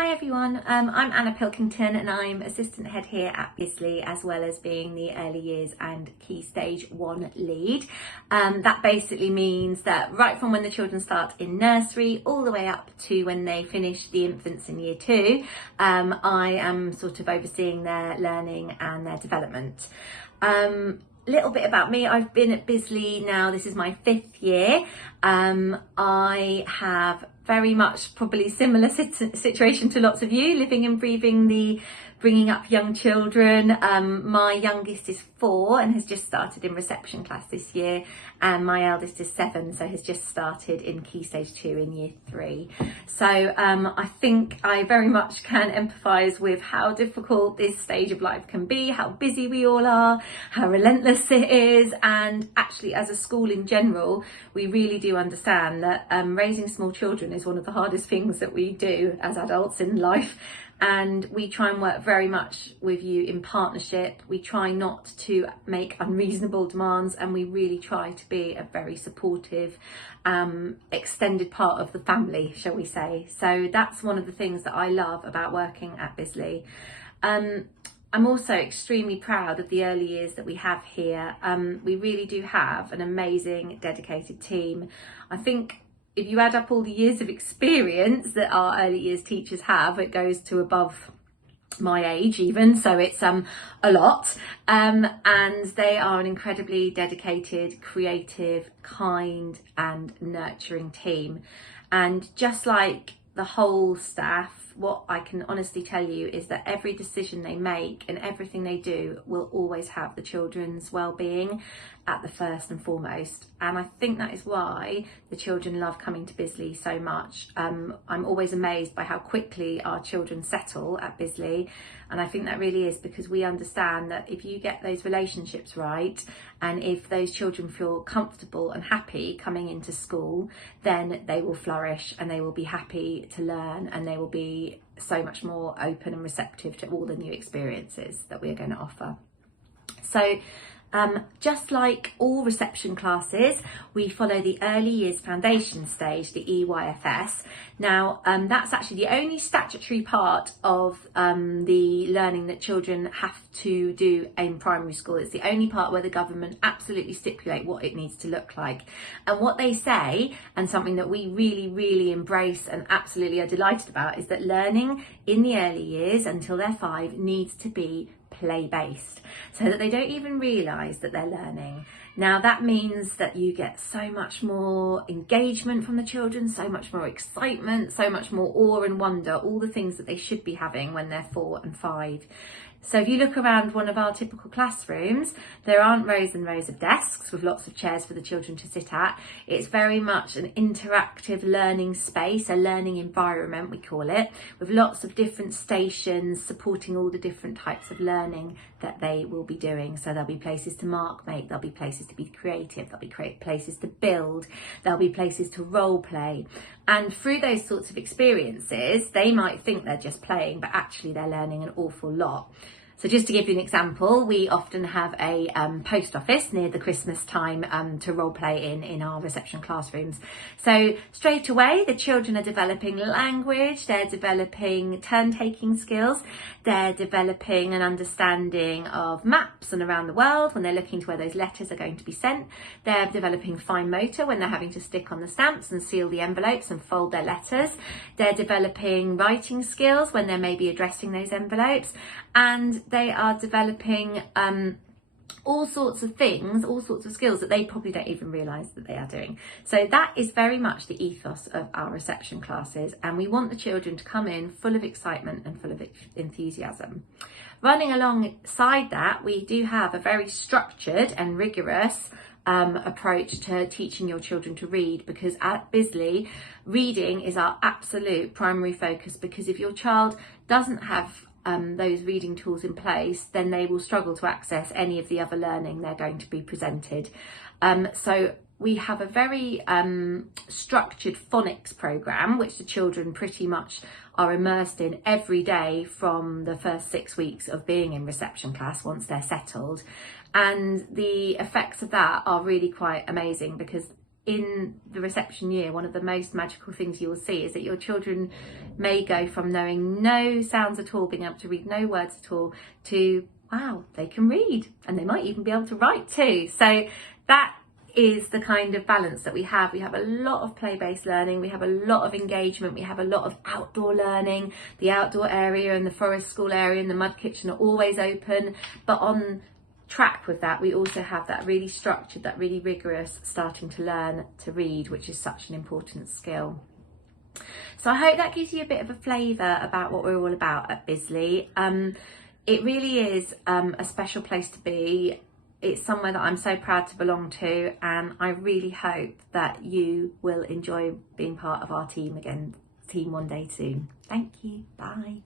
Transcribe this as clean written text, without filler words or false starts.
Hi everyone, I'm Anna Pilkington and I'm assistant head here at Bisley, as well as being the early years and key stage 1 lead. That basically means that right from when the children start in nursery all the way up to when they finish the infants in year 2, I am sort of overseeing their learning and their development. Little bit about me. I've been at Bisley now, this is my 5th year. I have very much probably similar situation to lots of you, living and breathing the bringing up young children. My youngest is 4 and has just started in reception class this year, and my eldest is 7, so has just started in key stage 2 in year 3. So I think I very much can empathise with how difficult this stage of life can be, how busy we all are, how relentless it is, and actually as a school in general we really do understand that raising small children is one of the hardest things that we do as adults in life. And we try and work very much with you in partnership. We try not to make unreasonable demands, and we really try to be a very supportive, extended part of the family, shall we say. So that's one of the things that I love about working at Bisley. I'm also extremely proud of the early years that we have here. We really do have an amazing, dedicated team. I think if you add up all the years of experience that our early years teachers have, it goes to above my age even, so it's a lot, and they are an incredibly dedicated, creative, kind and nurturing team. And just like the whole staff, what I can honestly tell you is that every decision they make and everything they do will always have the children's well-being at the first and foremost. And I think that is why the children love coming to Bisley so much. I'm always amazed by how quickly our children settle at Bisley, and I think that really is because we understand that if you get those relationships right, and if those children feel comfortable and happy coming into school, then they will flourish and they will be happy to learn, and they will be so much more open and receptive to all the new experiences that we're going to offer. So just like all reception classes, we follow the early years foundation stage, the EYFS. Now that's actually the only statutory part of the learning that children have to do in primary school. It's the only part where the government absolutely stipulate what it needs to look like. And what they say, and something that we really embrace and absolutely are delighted about, is that learning in the early years until they're 5 needs to be play-based, so that they don't even realise that they're learning. Now that means that you get so much more engagement from the children, so much more excitement, so much more awe and wonder, all the things that they should be having when they're 4 and 5. So if you look around one of our typical classrooms, there aren't rows and rows of desks with lots of chairs for the children to sit at. It's very much an interactive learning space, a learning environment we call it, with lots of different stations supporting all the different types of learning that they will be doing. So there'll be places to mark make, there'll be places to be creative, there'll be places to build, there'll be places to role play. And through those sorts of experiences, they might think they're just playing, but actually they're learning an awful lot. So just to give you an example, we often have a post office near the Christmas time to role play in our reception classrooms. So straight away, the children are developing language, they're developing turn-taking skills, they're developing an understanding of maps and around the world when they're looking to where those letters are going to be sent. They're developing fine motor when they're having to stick on the stamps and seal the envelopes and fold their letters. They're developing writing skills when they're maybe addressing those envelopes, and they are developing all sorts of things, all sorts of skills that they probably don't even realise that they are doing. So that is very much the ethos of our reception classes, and we want the children to come in full of excitement and full of enthusiasm. Running alongside that, we do have a very structured and rigorous approach to teaching your children to read, because at Bisley, reading is our absolute primary focus, because if your child doesn't have those reading tools in place, then they will struggle to access any of the other learning they're going to be presented. So we have a very structured phonics programme, which the children pretty much are immersed in every day from the first 6 weeks of being in reception class once they're settled. And the effects of that are really quite amazing, because in the reception year, one of the most magical things you will see is that your children may go from knowing no sounds at all, being able to read no words at all, to wow, they can read, and they might even be able to write too. So that is the kind of balance that we have. We have a lot of play-based learning, we have a lot of engagement, we have a lot of outdoor learning. The outdoor area and the forest school area and the mud kitchen are always open, but on track with that, we also have that really structured, that really rigorous starting to learn to read, which is such an important skill. So I hope that gives you a bit of a flavour about what we're all about at Bisley. It really is a special place to be. It's somewhere that I'm so proud to belong to, and I really hope that you will enjoy being part of our team one day soon. Thank you. Bye.